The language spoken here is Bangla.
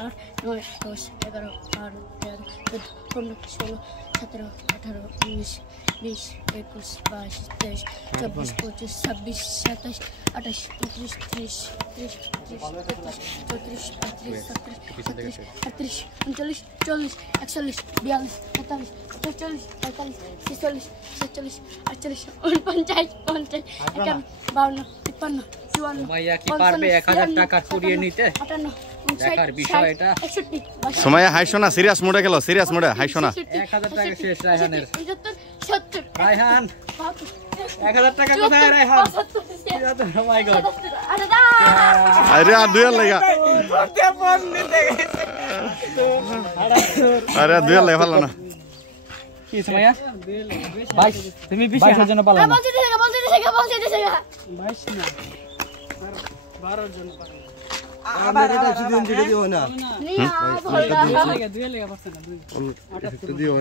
8 9 10 11 12 13 14 15 16 17 18 19 20 21 22 23 24 25 26 27 28 29 30 31 32 33 34 35 36 40 41 42 43 44 45 46 47 48 49 50 51 52 53 54 মাইয়া কি পারবে 1000 টাকা কুড়িয়ে নিতে? 58 দেখার বিষয় এটা। 61 সময় হাইশো না, সিরিয়াস মোডে গেল, সিরিয়াস মোডে হাইশো না। 1000 টাকা শেষ রায়হানের। 70 রায়হান 1000 টাকা কোথায় রায়হান? ও মাই গড। আরে আর দুয়ের লাগা, আরে দুয়ের লাগা ভালো না। কি সময়া 22 তুমি 20 এর জন্য পালা না। বলতে দেখা 22 না 12 এর জন্য পালা। আবার এটা দিও না। নিয়া বললা। 2 লেগে পারছে না 2 দিও